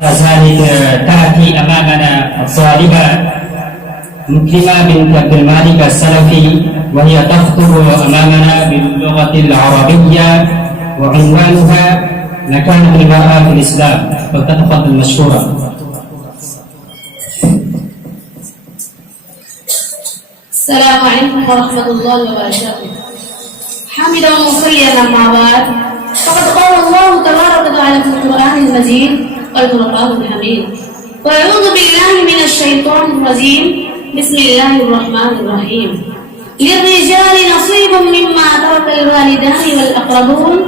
كذلك تأتي أمامنا الطالبة مسلمة بنت عبد المالك السلفي، وهي تخطب أمامنا باللغة العربية، وعنوانها مكانة المرأة في الإسلام، فلتتفضل مشكورة. السلام عليكم ورحمة الله وبركاته. حمدا ومصليا أما بعد، فقد قال الله تبارك وتعالى في القرآن المجيد والفرقان الحميد: وأعوذ بالله من الشيطان الرجيم، بسم الله الرحمن الرحيم. للرجال نصيب مما ترك الوالدان والأقربون،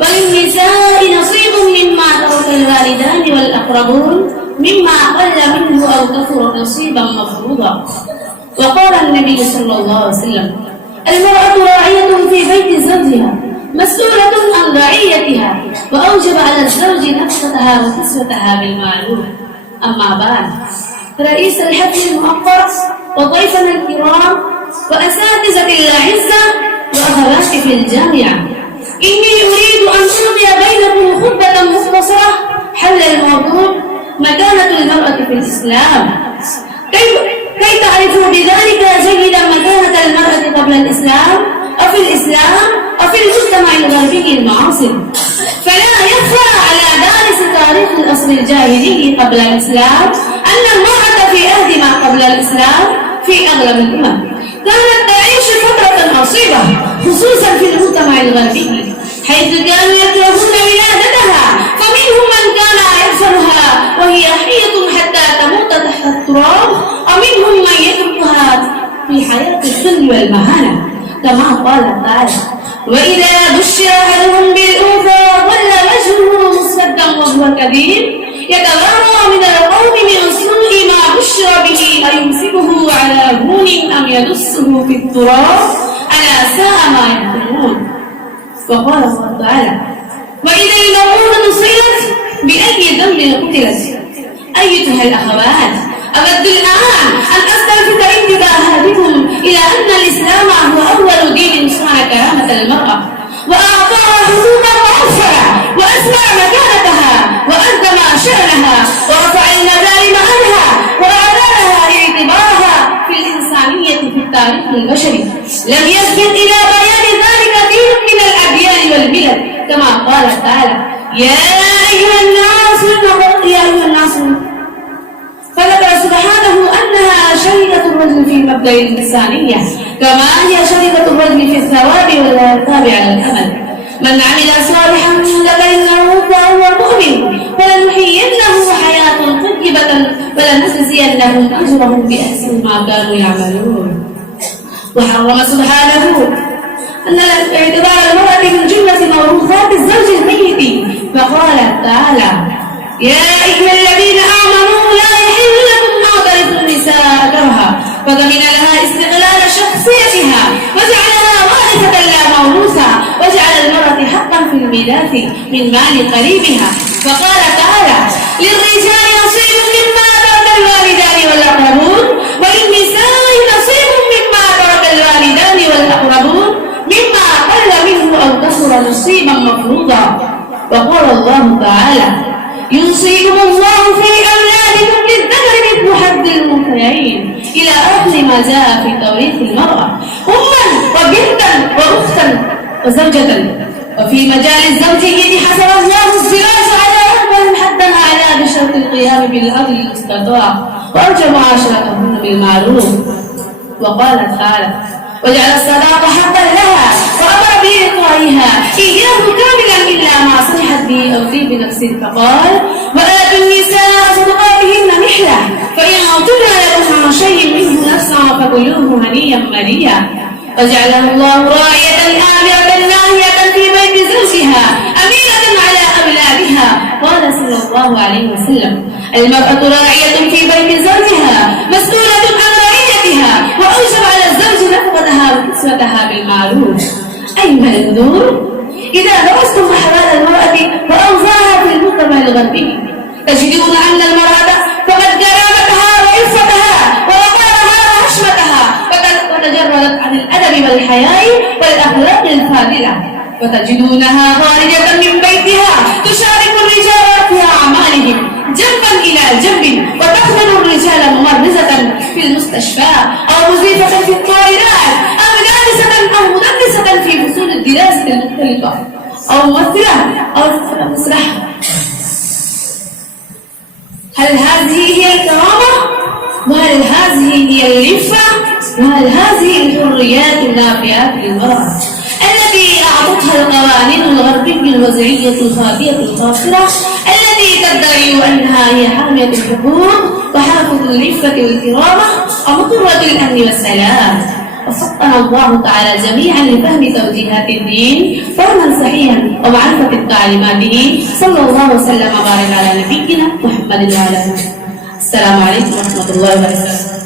وللنساء نصيب مما ترك الوالدان والأقربون، مما قل منه أو كثر نصيبا مفروضا. وقال النبي صلى الله عليه وسلم: المرأة راعية في بيت زوجها مسؤولة عن رعيتها، وأوجب على الزوج نفقتها وكسوتها بالمعروف. أما بعد، رئيس الحفل المؤقت وضيفنا الكرام وأساتذة الأعزة وأخواتي في الجامعة، إني أريد أن ألقي بينكم خطبة مختصرة حول الموضوع مكانة المرأة في الإسلام، كي تعرفوا بذلك جيدا مكانة المرأة قبل الإسلام أو في الإسلام أو في المجتمع الغربي المعاصر. فلا يخفى على دارس تاريخ العصر الجاهلي قبل الإسلام أن المرأة في عهد ما قبل الإسلام في أغلب الأمم كانت تعيش فترة عصيبة، خصوصا في المجتمع الغربي، حيث كانوا يكرهون ولادتها، فمنهم من كان يحفرها وهي حية حتى تموت تحت التراب، ومنهم من يتركها في حياة الذل والمهانة، كما قال تعالى: وإذا بشر أحدهم بالأنثى ظل وجهه مسودا وهو كظيم يتبرأ من القوم من سوء ما بشر به أيمسكه على هون أم يدسه في التراب ألا ساء ما يحكمون. وقال الله تعالى: وإذا الموءودة سئلت بأي ذنب قتلت. أيتها الأخوات، أود الآن أن أستلفت انتباهاتكم إلى أن الإسلام هو أول دين صان كرامة المرأة، وأعطاها حقوقا وأوفر، وأسمع مكانتها، وأقدم شأنها، ورفع المظالم عنها، وأعطاها اعتبارها في الإنسانية في التاريخ البشري. لم يسبق إلى بيان ذلك دين من الأديان والملل، كما قال تعالى: يا أيها الناس فذكر سبحانه أنها شركة الرجل في مبدأ الإنسانية، كما هي شركة الرجل في الثواب والعقاب على الأمل. من عمل صالحا من ذكر أو فهو مؤمن فلنحيينه حياة طيبة ولنجزينهم أجرهم بأحسن ما كانوا يعملون. وحرم سبحانه أن اعتبار المرأة من جملة موروثات الزوج الميت، فقال تعالى: يا أيها الذين آمنوا لا يحل لكم أن ترثوا النساء كرها، فضمن لها استقلال شخصيتها وجعلها وارثة لا موروثة، وجعل المرأة حقا في الميراث من مال قريبها. فقال تعالى: للرجال نصيب مما ترك الوالدان والأقربون، وللنساء نصيب مما ترك الوالدان والأقربون، مما قل منه أو كثر نصيبا مفروضا. وقال الله تعالى: يوصيكم الله في أولادكم للذكر مثل حظ الأنثيين، إلى آخر ما جاء في توريث المرأة أما وبنتا وأختا وزوجة. وفي مجال الزوجية حصر الله الزواج على أكبر حدا أعلى بشرط القيام بالعدل المستطاع، وأوجب معاشرتهن بالمعروف. وقال تعالى: وجعل الصداقة حقا لها، وأمر بإعطائها إياه كاملا إلا ما صلحت به أو فيه بنفسه، فقال: وآتوا النساء صدقاتهن نحلة، فإن طبن لكم عن شيء منه نفسا فكلوه هنيئا مريئا. وجعله الله راعية آمرة ناهية في بيت زوجها، أمينة على أولادها. قال صلى الله عليه وسلم: المرأة راعية في بيت زوجها مسؤولة عن رعيتها، وأوجب على الزوج نفقتها وكسوتها بالمعروف. أيها الحضور، إذا درستم أحوال المرأة وأوضاعها في المجتمع الغربي تجدون أن المرأة فقد كرامتها وعفتها ووقارها وحشمتها، وتجردت عن الأدب والحياء والأخلاق الفاضلة، وتجدونها خارجة من بيتها تشارك الرجال في أعمالهم جنبا الأشفاء أو مزيفة في الطائرات أو مدرسة في فصول الدراسة المختلفة أو ممثلة أو مسرحة. هل هذه هي الكرامة؟ وهل هذه هي العفة؟ وهل هذه الحريات النافعة للمرأة التي أعطتها القوانين الغربية الوضعية الخابية الخاسرة التي تدعي أنها هي حامية الحقوق وحافظ العفة والكرامة ومقرة الأمن والسلام؟ وفقنا الله تعالى جميعا لفهم توجيهات الدين فهما صحيحا ومعرفة تعليماته. صلى الله وسلم وبارك على نبينا محمد وعلى آله. السلام عليكم ورحمة الله وبركاته.